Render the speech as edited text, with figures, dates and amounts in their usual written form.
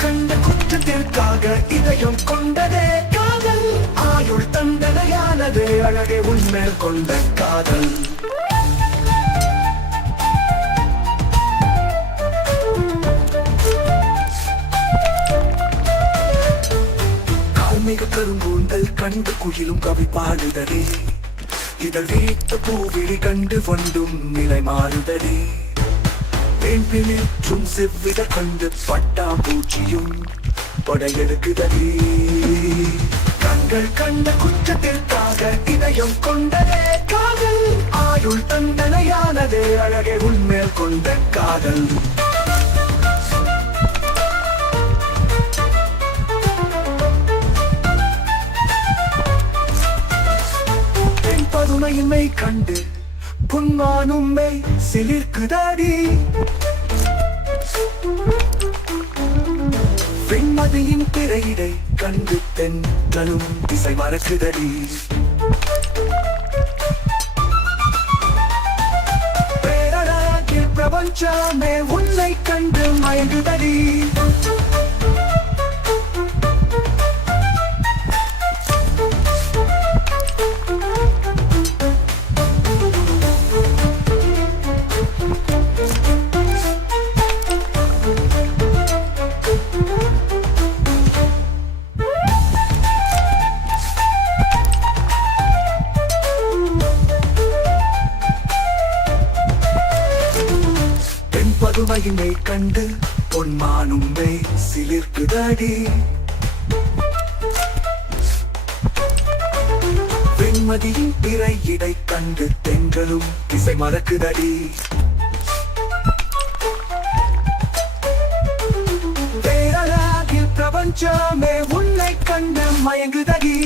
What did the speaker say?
கண்ட குற்றத்திற்காக இதயம் கொண்டதே காதல். ஆயுள் தண்டனையானது அழகே உன்மேல் கொண்ட காதல். கார்மிக கருங்கூந்தல் கண்டு குயிலும் கவி பாடுதலே. இதழ் வீட்ட பூவிழி கண்டு வண்டும் நிலை மாறுதலே. தேன்பிளிற்றும் செவ்வித கண்டு பட்டாம்பூச்சியும் படையெடுக்குதலே. கண்கள் கண்ட குற்றத்திற்காக இதயம் கொண்டதே காதல். ஆயுள் தண்டனையானதே அழகே உன்மேல் கொண்ட காதல். பதுமையின்மை கண்டு புன்மானும்மை சிலிர்க்குதடி. வெண்மதியின் திரையிடை கண்டு தென்றலும் திசை மறக்குதடி. பேரழகில் பிரபஞ்சமே உன்னை கண்டு மயங்குதடி. பதுமையினை கண்டு பொன்மானும்மை சிலிர்க்குதடி. வெண்மதியின் பிறையிடை கண்டு தென்றலும் திசை மறக்குதடி. பேரழகில் பிரபஞ்சமே உன்னை கண்டு மயங்குதடி.